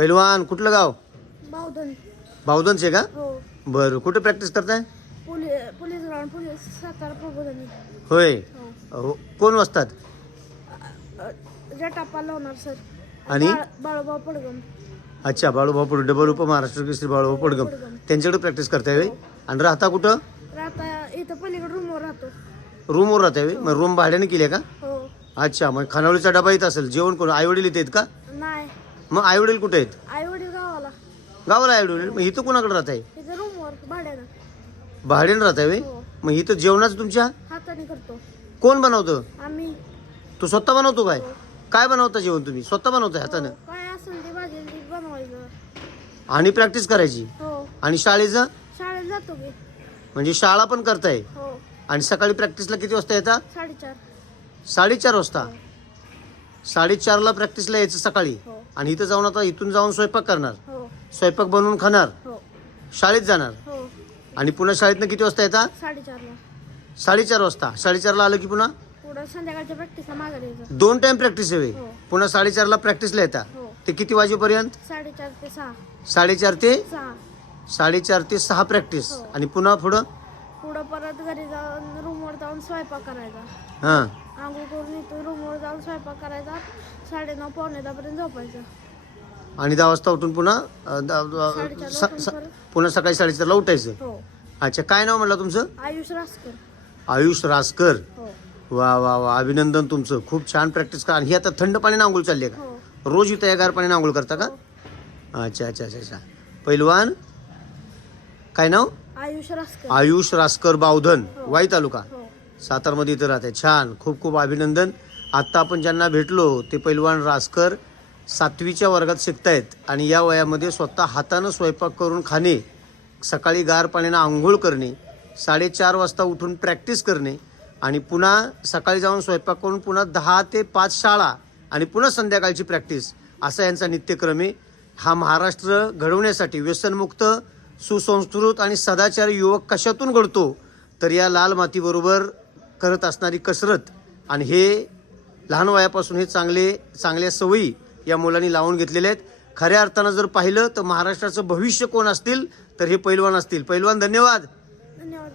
पैलवान कुठलं गाव? बावधन. बावधनचे का? हो. बरं, कुठे प्रॅक्टिस करताय? Police ground, police Satara Prabodhini. होय. हो. कोण वाजतात? जटाप्पा लावणार सर. आणि बाळूभाऊ पडगम. अच्छा, बाळूभाऊ पडगम, डबल उपमहाराष्ट्र केसरी बाळूभाऊ पडगम. त्यांच्याकडे प्रॅक्टिस करताय होय? आणि राहता कुठं? राहता इथं पलीकडे रूमवर राहतो. रूमवर राहताय होय? मग रूम भाड्याने केली आहे का? हो. अच्छा, मग खानावळीचा डबा येत असेल. जेवण कोण? आई वडील इथे आहेत का? नाही, मग आई वडील कुठे आहेत? आई वडील गावाला. गावाला आई वडील. मग इथं कोणाकडे राहताय? इथं रूमवर भाड्यानं. भाड्याने राहताय होय? हो. मग इथं जेवणाचं तुमच्या हाताने करतो कोण बनवतं? आम्ही. तू स्वतः बनवतो काय? हो. काय बनवता जेवण तुम्ही? स्वतः बनवताय हातानं? हो, काय असेल ते भाजी ते बनवायचं. आणि प्रॅक्टिस करायची? हो. आणि शाळेचं? शाळेत जातो की. म्हणजे शाळा पण करताय? हो. आणि सकाळी प्रॅक्टिसला किती वाजता येता? 4:30. 4:30 वाजता? 4:30ला प्रॅक्टिसला यायचं सकाळी. हो. आणि इथं जाऊन आता इथून जाऊन स्वयंपाक करणार, हो. स्वयंपाक बनवून खाणार, हो. शाळेत जाणार. हो. आणि पुन्हा शाळेतनं किती वाजता येता? 4:30ला. 4:30 वाजता. 4:30ला आलं की पुन्हा पुढं संध्याकाळच्या प्रॅक्टिसला माघारी यायचं. 2 टाइम प्रॅक्टिस आहे. हो. पुन्हा 4:30ला प्रॅक्टिसला येता. हो. ते किती वाजेपर्यंत? 4:30 ते 6. 4:30 ते 6. 4:30 ते 6 प्रॅक्टिस. हो. आणि पुन्हा पुढं पुढं परत घरी जाऊन रूमवर जाऊन स्वयंपाक करायचा. हां. आंघोळ करून इथून रूमवर जाऊन स्वयंपाक करायचा. 9:30 पावणे 10 पर्यंत झोपायचं. आणि 10 वाजता उठून पुन्हा 4:30ला उठून परत. पुन्हा सकाळी 4:30ला उठायचं. हो. अच्छा, काय नाव म्हटलं तुमचं? आयुष रासकर. आयुष रासकर. हो. वा वा वा, अभिनंदन तुमचं. खूप छान प्रॅक्टिस करा. आणि ही आता थंड पाण्याने आंघोळ चालली आहे हो. का? रोज इथं या गार पाण्याने आंघोळ करता का? हो. अच्छा अच्छा अच्छा अच्छा. पैलवान काय नाव? आयुष रासकर. आयुष रासकर, बावधन, हो. वाई तालुका, हो. सातारमध्ये इथं राहते. छान, खूप खूप अभिनंदन. आत्ता आपण ज्यांना भेटलो ते पैलवान रासकर 7वीच्या वर्गात शिकतायत. आणि या वयामध्ये स्वतः हातानं स्वयंपाक करून खाणे, सकाळी गार पाण्यानं आंघोळ करणे, 4:30 वाजता उठून प्रॅक्टिस करणे, आणि पुन्हा सकाळी जाऊन स्वयंपाक करून पुन्हा 10 ते 5 शाळा, आणि पुन्हा संध्याकाळची प्रॅक्टिस, असा यांचा नित्यक्रम आहे. हा महाराष्ट्र घडवण्यासाठी व्यसनमुक्त, सुसंस्कृत आणि सदाचारी युवक कशातून घडतो? तर या लाल मातीबरोबर करत असणारी कसरत. आणि हे लहान वयापासून हे चांगल्या सवयी या मुलांनी लावून घेतलेल्या आहेत. खऱ्या अर्थानं जर पाहिलं तर महाराष्ट्राचं भविष्य कोण असतील तर हे पैलवान असतील. पैलवान धन्यवाद. धन्यवाद.